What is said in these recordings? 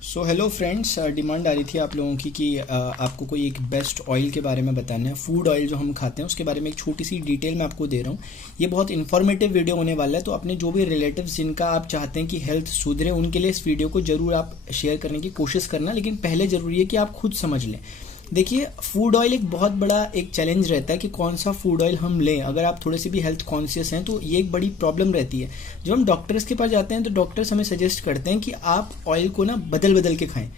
So hello friends, demand आ रही थी आप लोगों की कि आपको कोई एक बेस्ट ऑयल के बारे में बताना है। फूड ऑयल जो हम खाते हैं उसके बारे में एक छोटी सी डिटेल मैं आपको दे रहा हूँ। ये बहुत इन्फॉर्मेटिव वीडियो होने वाला है, तो अपने जो भी रिलेटिव्स जिनका आप चाहते हैं कि हेल्थ सुधरे उनके लिए इस वीडियो को जरूर आप शेयर करने की कोशिश करना। लेकिन पहले जरूरी है कि आप खुद समझ लें। देखिए, फूड ऑयल एक बहुत बड़ा एक चैलेंज रहता है कि कौन सा फूड ऑयल हम लें। अगर आप थोड़े से भी हेल्थ कॉन्शियस हैं तो ये एक बड़ी प्रॉब्लम रहती है। जब हम डॉक्टर्स के पास जाते हैं तो डॉक्टर्स हमें सजेस्ट करते हैं कि आप ऑयल को ना बदल बदल के खाएं।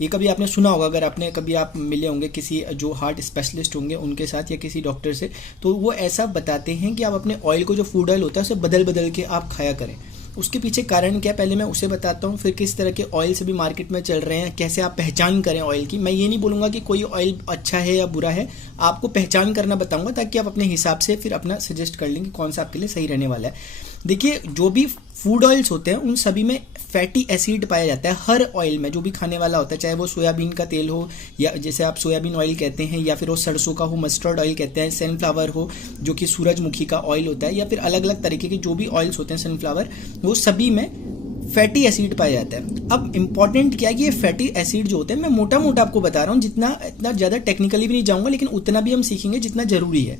ये कभी आपने सुना होगा, अगर आपने कभी आप मिले होंगे किसी जो हार्ट स्पेशलिस्ट होंगे उनके साथ या किसी डॉक्टर से, तो वो ऐसा बताते हैं कि आप अपने ऑयल को, जो फूड ऑयल होता है, उसे बदल बदल के आप खाया करें। उसके पीछे कारण क्या, पहले मैं उसे बताता हूँ, फिर किस तरह के ऑयल से भी मार्केट में चल रहे हैं, कैसे आप पहचान करें ऑयल की। मैं ये नहीं बोलूँगा कि कोई ऑयल अच्छा है या बुरा है, आपको पहचान करना बताऊँगा ताकि आप अपने हिसाब से फिर अपना सजेस्ट कर लें कि कौन सा आपके लिए सही रहने वाला है। देखिए, जो भी फूड ऑयल्स होते हैं उन सभी में फैटी एसिड पाया जाता है। हर ऑयल में जो भी खाने वाला होता है, चाहे वो सोयाबीन का तेल हो या जैसे आप सोयाबीन ऑयल कहते हैं, या फिर वो सरसों का हो, मस्टर्ड ऑयल कहते हैं, सनफ्लावर हो जो कि सूरजमुखी का ऑयल होता है, या फिर अलग अलग तरीके के जो भी ऑयल्स होते हैं सनफ्लावर, वो सभी में फैटी एसिड पाया जाता है। अब इंपॉर्टेंट क्या है कि ये फैटी एसिड जो होते हैं, मैं मोटा मोटा आपको बता रहा हूँ, जितना इतना ज़्यादा टेक्निकली भी नहीं जाऊँगा, लेकिन उतना भी हम सीखेंगे जितना जरूरी है।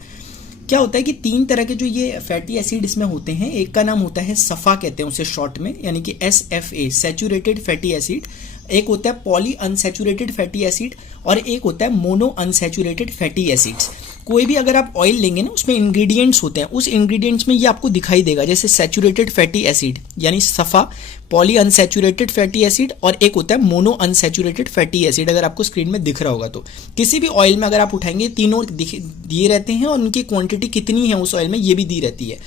क्या होता है कि तीन तरह के जो ये फैटी एसिड इसमें होते हैं। एक का नाम होता है सफ़ा, कहते हैं उसे शॉर्ट में, यानी कि SFA, सैचुरेटेड फैटी एसिड। एक होता है पॉली अनसैचुरेटेड फैटी एसिड और एक होता है मोनो अनसैचुरेटेड फैटी एसिड्स। कोई भी अगर आप ऑयल लेंगे ना, उसमें इंग्रेडिएंट्स होते हैं, उस इंग्रेडिएंट्स में ये आपको दिखाई देगा, जैसे सैचुरेटेड फैटी एसिड यानी सफ़ा, पॉली अनसैचुरेटेड फैटी एसिड, और एक होता है मोनो अनसैचुरेटेड फैटी एसिड। अगर आपको स्क्रीन में दिख रहा होगा तो किसी भी ऑयल में अगर आप उठाएंगे, तीनों दिए रहते हैं और उनकी क्वांटिटी कितनी है उस ऑयल में ये भी दी रहती है।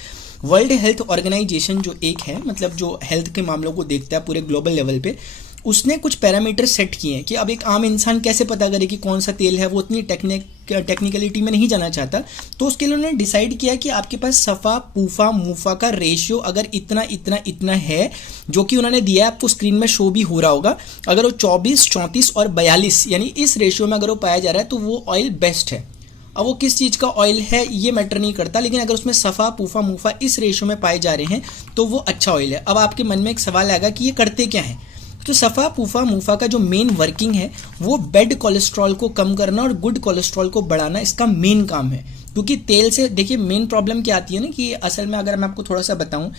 वर्ल्ड हेल्थ ऑर्गेनाइजेशन जो एक है, मतलब जो हेल्थ के मामलों को देखता है पूरे ग्लोबल लेवल पे, उसने कुछ पैरामीटर सेट किए हैं कि अब एक आम इंसान कैसे पता करे कि कौन सा तेल है। वो उतनी टेक्निकलिटी में नहीं जाना चाहता, तो उसके लिए उन्होंने डिसाइड किया कि आपके पास सफ़ा, पूफा, मूफा का रेशियो अगर इतना इतना इतना है, जो कि उन्होंने दिया है, आपको स्क्रीन में शो भी हो रहा होगा। अगर वो 24, 34 और 42 यानी इस रेशियो में अगर वो पाया जा रहा है तो वो ऑयल बेस्ट है। अब वो किस चीज़ का ऑयल है ये मैटर नहीं करता, लेकिन अगर उसमें सफ़ा, पूफा, मूफा इस रेशियो में पाए जा रहे हैं तो वो अच्छा ऑयल है। अब आपके मन में एक सवाल आएगा कि ये करते क्या है। तो सफ़ा, पूफा, मूफा का जो मेन वर्किंग है वो बैड कोलेस्ट्रॉल को कम करना और गुड कोलेस्ट्रॉल को बढ़ाना, इसका मेन काम है। क्योंकि तेल से देखिए मेन प्रॉब्लम क्या आती है ना, कि असल में अगर मैं आपको थोड़ा सा बताऊं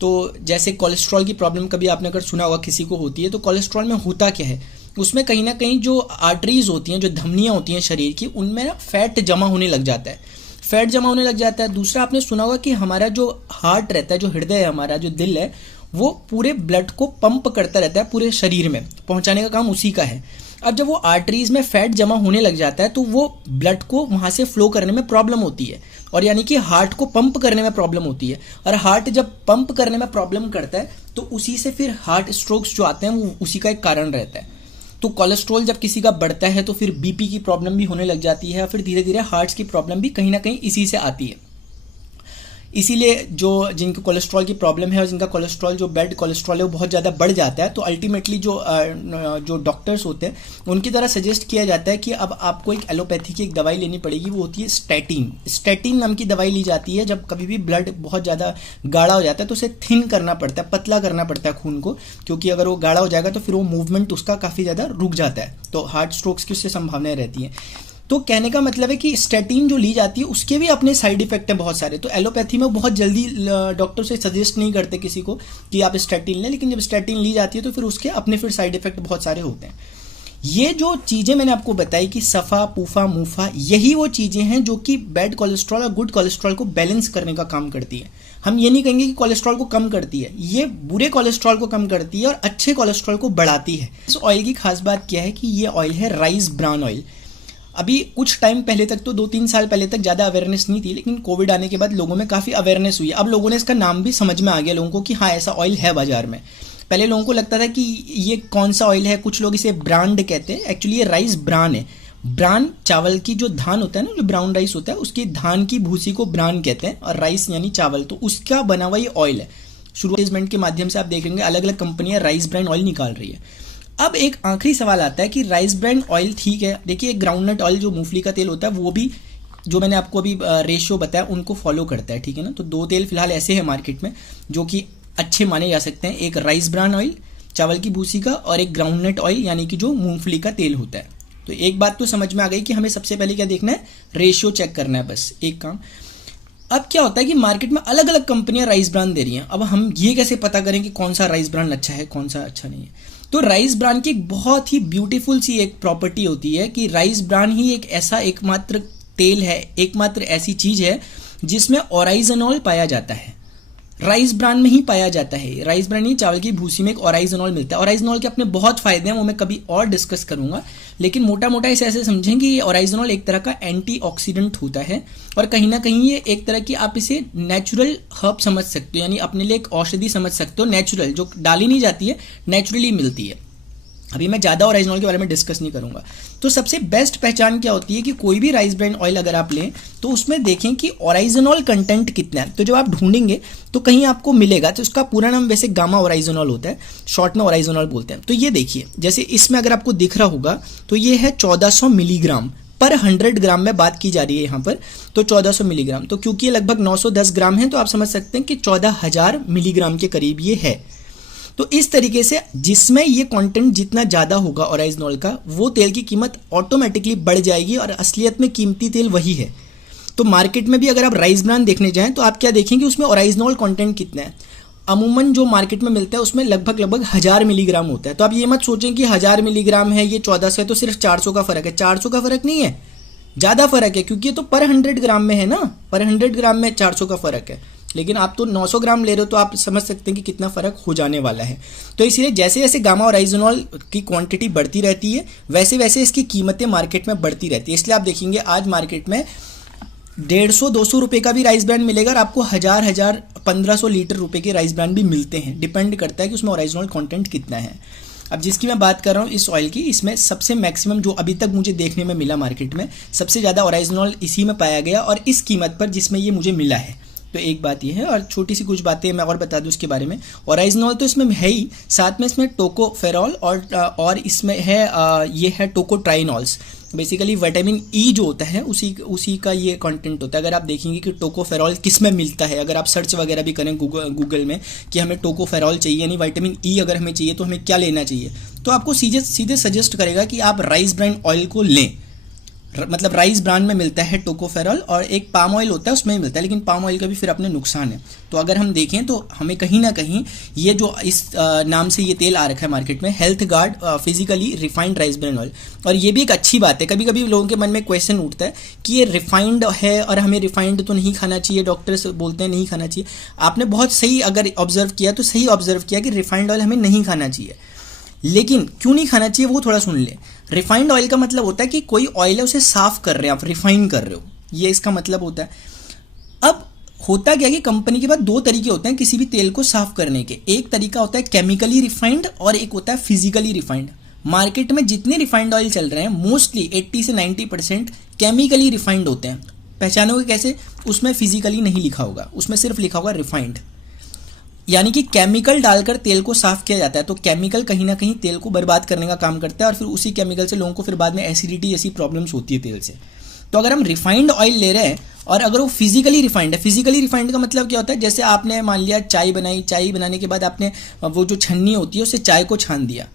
तो जैसे कोलेस्ट्रॉल की प्रॉब्लम कभी आपने अगर सुना होगा किसी को होती है, तो कोलेस्ट्रॉल में होता क्या है, उसमें कहीं ना कहीं जो आर्टरीज होती हैं, जो धमनियाँ होती हैं शरीर की, उनमें ना फैट जमा होने लग जाता है। फैट जमा होने लग जाता है। दूसरा आपने सुना होगा कि हमारा जो हार्ट रहता है, जो हृदय है, हमारा जो दिल है, वो पूरे ब्लड को पंप करता रहता है, पूरे शरीर में पहुंचाने का काम उसी का है। अब जब वो आर्टरीज में फैट जमा होने लग जाता है तो वो ब्लड को वहां से फ्लो करने में प्रॉब्लम होती है, और यानी कि हार्ट को पंप करने में प्रॉब्लम होती है। और हार्ट जब पंप करने में प्रॉब्लम करता है तो उसी से फिर हार्ट स्ट्रोक्स जो आते हैं वो उसी का एक कारण रहता है। तो कोलेस्ट्रॉल जब किसी का बढ़ता है तो फिर बीपी की प्रॉब्लम भी होने लग जाती है, फिर धीरे धीरे हार्ट्स की प्रॉब्लम भी कहीं ना कहीं इसी से आती है। इसीलिए जो जिनको कोलेस्ट्रॉल की प्रॉब्लम है और जिनका कोलेस्ट्रॉल, जो बैड कोलेस्ट्रॉल है, वो बहुत ज़्यादा बढ़ जाता है, तो अल्टीमेटली जो डॉक्टर्स होते हैं उनकी द्वारा सजेस्ट किया जाता है कि अब आपको एक एलोपैथी की एक दवाई लेनी पड़ेगी। वो होती है स्टैटिन। स्टैटिन नाम की दवाई ली जाती है जब कभी भी ब्लड बहुत ज़्यादा गाढ़ा हो जाता है, तो उसे थिन करना पड़ता है, पतला करना पड़ता है खून को, क्योंकि अगर वो गाढ़ा हो जाएगा तो फिर वो मूवमेंट उसका काफ़ी ज़्यादा रुक जाता है, तो हार्ट स्ट्रोक्स की उससे संभावनाएं रहती हैं। तो कहने का मतलब है कि स्टैटिन जो ली जाती है उसके भी अपने साइड इफेक्ट हैं बहुत सारे। तो एलोपैथी में बहुत जल्दी डॉक्टर से सजेस्ट नहीं करते किसी को कि आप स्टैटिन लें, लेकिन जब स्टैटिन ली जाती है तो फिर उसके अपने फिर साइड इफेक्ट बहुत सारे होते हैं। ये जो चीज़ें मैंने आपको बताई कि सफ़ा, पूफा, मूफा, यही वो चीज़ें हैं जो कि बैड कोलेस्ट्रॉल और गुड कोलेस्ट्रॉल को बैलेंस करने का काम करती है। हम ये नहीं कहेंगे कि कोलेस्ट्रॉल को कम करती है, ये बुरे कोलेस्ट्रॉल को कम करती है और अच्छे कोलेस्ट्रॉल को बढ़ाती है। इस ऑयल की खास बात क्या है कि ये ऑयल है राइस ब्रान ऑयल। अभी कुछ टाइम पहले तक, तो 2-3 साल पहले तक ज़्यादा अवेयरनेस नहीं थी, लेकिन कोविड आने के बाद लोगों में काफ़ी अवेयरनेस हुई। अब लोगों ने इसका नाम भी समझ में आ गया लोगों को कि हाँ ऐसा ऑयल है बाजार में। पहले लोगों को लगता था कि ये कौन सा ऑयल है, कुछ लोग इसे ब्रांड कहते हैं, एक्चुअली ये राइस ब्रान है। ब्रान चावल की जो धान होता है ना, जो ब्राउन राइस होता है, उसकी धान की भूसी को ब्रान कहते हैं, और राइस यानी चावल, तो उसका बना हुआ ये ऑयल है। शुरुआत के माध्यम से आप देखेंगे अलग अलग कंपनियां राइस ब्रान ऑयल निकाल रही है। अब एक आखिरी सवाल आता है कि राइस ब्रान ऑयल ठीक है, देखिए ग्राउंडनट ऑयल जो मूंगफली का तेल होता है वो भी, जो मैंने आपको अभी रेशियो बताया, उनको फॉलो करता है, ठीक है ना। तो 2 तेल फिलहाल ऐसे हैं मार्केट में जो कि अच्छे माने जा सकते हैं, एक राइस ब्रान ऑयल चावल की भूसी का, और एक ग्राउंडनट ऑयल यानी कि जो मूंगफली का तेल होता है। तो एक बात तो समझ में आ गई कि हमें सबसे पहले क्या देखना है, रेशियो चेक करना है, बस एक काम। अब क्या होता है कि मार्केट में अलग अलग कंपनियां राइस ब्रान दे रही हैं। अब हम ये कैसे पता करें कि कौन सा राइस ब्रान अच्छा है, कौन सा अच्छा नहीं है? तो राइस ब्रान की एक बहुत ही ब्यूटीफुल सी एक प्रॉपर्टी होती है कि राइस ब्रान ही एक ऐसा एकमात्र तेल है, एकमात्र ऐसी चीज है जिसमें ओराइजनॉल पाया जाता है। राइस ब्रान में ही पाया जाता है। राइस ब्रान ही, चावल की भूसी में एक ओराइजनॉल मिलता है। ओराइजनॉल के अपने बहुत फायदे हैं, वो मैं कभी और डिस्कस करूंगा, लेकिन मोटा मोटा इसे ऐसे समझें कि ये ओराइजनॉल एक तरह का एंटीऑक्सीडेंट होता है, और कहीं ना कहीं ये एक तरह की, आप इसे नेचुरल हर्ब समझ सकते हो, यानी अपने लिए एक औषधि समझ सकते हो, नेचुरल, जो डाली नहीं जाती है, नेचुरली मिलती है। अभी मैं ज़्यादा ओराइजनॉल के बारे में डिस्कस नहीं करूंगा। तो सबसे बेस्ट पहचान क्या होती है कि कोई भी राइस ब्रान ऑयल अगर आप लें तो उसमें देखें कि ओराइजनॉल कंटेंट कितना है। तो जब आप ढूंढेंगे तो कहीं आपको मिलेगा, तो उसका पूरा नाम वैसे गामा ओराइजनॉल होता है, शॉर्ट में ओराइजनॉल बोलते हैं। तो ये देखिए, जैसे इसमें अगर आपको दिख रहा होगा तो ये है 1400 मिलीग्राम पर 100 ग्राम में बात की जा रही है यहाँ पर, तो 1400 मिलीग्राम। तो क्योंकि ये लगभग 910 ग्राम है तो आप समझ सकते हैं कि 14,000 मिलीग्राम के करीब ये है। तो इस तरीके से जिसमें ये कंटेंट जितना ज़्यादा होगा ओराइजनॉल का, वो तेल की कीमत ऑटोमेटिकली बढ़ जाएगी, और असलियत में कीमती तेल वही है। तो मार्केट में भी अगर आप राइस ब्रान देखने जाएं तो आप क्या देखेंगे, उसमें ओराइजनॉल कंटेंट कितना है। अमूमन जो मार्केट में मिलता है उसमें लगभग 1000 मिलीग्राम होता है। तो आप ये मत सोचें कि 1000 मिलीग्राम है, ये 1400 है, तो सिर्फ 400 का फर्क है। 400 का फर्क नहीं है, ज़्यादा फर्क है, क्योंकि ये तो पर 100 ग्राम में है ना, पर 100 ग्राम में 400 का फर्क है। लेकिन आप तो 900 ग्राम ले रहे हो, तो आप समझ सकते हैं कि कितना फर्क हो जाने वाला है। तो इसलिए जैसे जैसे गामा ओराइजनॉल की क्वांटिटी बढ़ती रहती है, वैसे वैसे इसकी कीमतें मार्केट में बढ़ती रहती है। इसलिए आप देखेंगे आज मार्केट में 150-200 रुपये का भी राइस ब्रान मिलेगा, और आपको 1000 1500 लीटर रुपए के राइस ब्रान भी मिलते हैं। डिपेंड करता है कि उसमें ओराइजनॉल कंटेंट कितना है। अब जिसकी मैं बात कर रहा हूँ इस ऑयल की, इसमें सबसे मैक्सिमम जो अभी तक मुझे देखने में मिला मार्केट में, सबसे ज़्यादा ओराइजनॉल इसी में पाया गया, और इस कीमत पर जिसमें ये मुझे मिला है। तो एक बात ये है, और छोटी सी कुछ बातें मैं और बता दूं उसके बारे में। ओराइजनॉल तो इसमें है ही, साथ में इसमें टोकोफेरॉल और इसमें है ये है टोकोट्राइनॉल्स। बेसिकली विटामिन ई जो होता है उसी का ये कंटेंट होता है। अगर आप देखेंगे कि टोकोफेरॉल किस में मिलता है, अगर आप सर्च वगैरह भी करें गूगल में कि हमें टोकोफेरॉल चाहिए, यानी विटामिन ई अगर हमें चाहिए तो हमें क्या लेना चाहिए, तो आपको सीधे सजेस्ट करेगा कि आप राइस ब्रान ऑयल को लें। मतलब राइस ब्रान में मिलता है टोकोफेरॉल, और एक पाम ऑयल होता है उसमें ही मिलता है, लेकिन पाम ऑयल का भी फिर अपने नुकसान है। तो अगर हम देखें तो हमें कहीं ना कहीं ये जो इस नाम से ये तेल आ रखा है मार्केट में, health guard physically refined rice bran oil, और ये भी एक अच्छी बात है। कभी कभी लोगों के मन में क्वेश्चन उठता है कि ये रिफाइंड है और हमें रिफाइंड तो नहीं खाना चाहिए, डॉक्टर्स बोलते हैं नहीं खाना चाहिए। आपने बहुत सही अगर ऑब्जर्व किया तो सही ऑब्जर्व किया कि रिफाइंड ऑयल हमें नहीं खाना चाहिए, लेकिन क्यों नहीं खाना चाहिए वो थोड़ा सुन ले। रिफाइंड ऑयल का मतलब होता है कि कोई ऑयल है उसे साफ कर रहे हैं आप, रिफाइन कर रहे हो, ये इसका मतलब होता है। अब होता क्या है कि कंपनी के पास दो तरीके होते हैं किसी भी तेल को साफ करने के। एक तरीका होता है केमिकली रिफाइंड, और एक होता है फिजिकली रिफाइंड। मार्केट में जितने रिफाइंड ऑयल चल रहे हैं मोस्टली 80 से 90% केमिकली रिफाइंड होते हैं। पहचानोगे कैसे? उसमें फिजिकली नहीं लिखा होगा, उसमें सिर्फ लिखा होगा रिफाइंड, यानी कि केमिकल डालकर तेल को साफ किया जाता है। तो केमिकल कहीं ना कहीं तेल को बर्बाद करने का काम करता है, और फिर उसी केमिकल से लोगों को फिर बाद में एसिडिटी जैसी प्रॉब्लम्स होती है तेल से। तो अगर हम रिफाइंड ऑयल ले रहे हैं और अगर वो फिजिकली रिफाइंड है, फिजिकली रिफाइंड का मतलब क्या होता है, जैसे आपने मान लिया चाय बनाई, चाय बनाने के बाद आपने वो जो छन्नी होती है उससे चाय को छान दिया।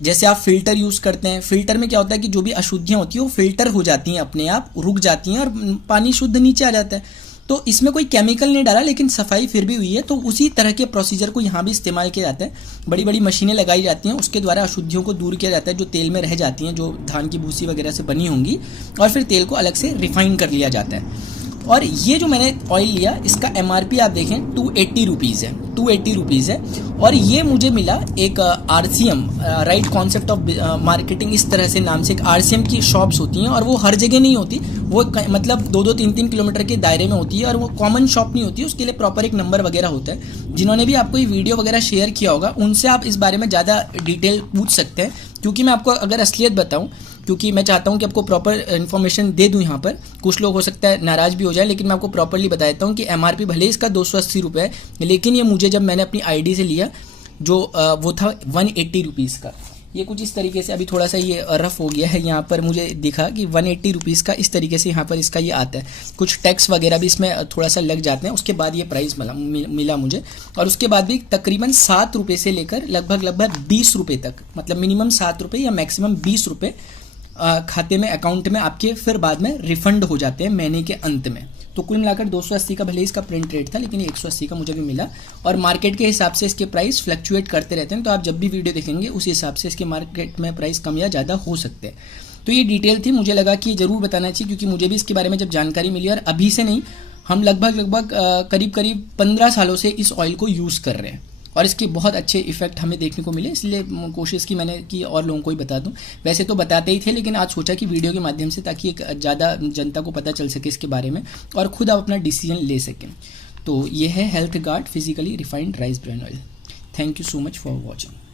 जैसे आप फिल्टर यूज़ करते हैं, फिल्टर में क्या होता है कि जो भी अशुद्धियाँ होती है वो फिल्टर हो जाती हैं, अपने आप रुक जाती हैं और पानी शुद्ध नीचे आ जाता है। तो इसमें कोई केमिकल नहीं डाला, लेकिन सफाई फिर भी हुई है। तो उसी तरह के प्रोसीजर को यहाँ भी इस्तेमाल किया जाता है। बड़ी बड़ी मशीनें लगाई जाती हैं, उसके द्वारा अशुद्धियों को दूर किया जाता है जो तेल में रह जाती हैं, जो धान की भूसी वगैरह से बनी होंगी, और फिर तेल को अलग से रिफाइन कर लिया जाता है। और ये जो मैंने ऑयल लिया इसका MRP आप देखें 280 रुपीज़ है, 280 रुपीज़ है। और ये मुझे मिला एक RCM, right concept of marketing, इस तरह से नाम से एक RCM की शॉप्स होती हैं, और वो हर जगह नहीं होती, वो मतलब 2-2, 3-3 किलोमीटर के दायरे में होती है, और वो कॉमन शॉप नहीं होती, उसके लिए प्रॉपर एक नंबर वगैरह होता है। जिन्होंने भी आपको ये वीडियो वगैरह शेयर किया होगा उनसे आप इस बारे में ज़्यादा डिटेल पूछ सकते हैं, क्योंकि मैं आपको अगर असलियत बताऊँ, क्योंकि मैं चाहता हूं कि आपको प्रॉपर इन्फॉर्मेशन दे दूं। यहाँ पर कुछ लोग हो सकता है नाराज भी हो जाए, लेकिन मैं आपको प्रॉपरली बता देता हूं कि MRP भले इसका 280 रुपये है, लेकिन ये मुझे जब मैंने अपनी ID से लिया जो वो था 180 रुपीज़ का। ये कुछ इस तरीके से, अभी थोड़ा सा ये रफ हो गया है, यहाँ पर मुझे दिखा कि 180 रुपीज़ का इस तरीके से यहाँ पर इसका ये आता है। कुछ टैक्स वगैरह भी इसमें थोड़ा सा लग जाते हैं, उसके बाद ये प्राइस मिला मुझे। और उसके बाद भी तकरीबन 7 रुपये से लेकर लगभग 20 रुपये तक, मतलब मिनिमम 7 रुपये या मैक्सिमम 20 रुपये खाते में, अकाउंट में आपके फिर बाद में रिफंड हो जाते हैं महीने के अंत में। तो कुल मिलाकर 280 का भले इसका प्रिंट रेट था, लेकिन 180 का मुझे भी मिला। और मार्केट के हिसाब से इसके प्राइस फ्लक्चुएट करते रहते हैं, तो आप जब भी वीडियो देखेंगे उस हिसाब से इसके मार्केट में प्राइस कम या ज़्यादा हो सकते हैं। तो ये डिटेल थी, मुझे लगा कि ज़रूर बताना चाहिए, क्योंकि मुझे भी इसके बारे में जब जानकारी मिली, और अभी से नहीं, हम लगभग करीब 15 सालों से इस ऑयल को यूज़ कर रहे हैं और इसके बहुत अच्छे इफेक्ट हमें देखने को मिले, इसलिए कोशिश की मैंने कि और लोगों को ही बता दूं। वैसे तो बताते ही थे, लेकिन आज सोचा कि वीडियो के माध्यम से, ताकि एक ज़्यादा जनता को पता चल सके इसके बारे में और खुद आप अपना डिसीजन ले सकें। तो ये है health guard physically refined rice bran oil. Thank you so much for watching.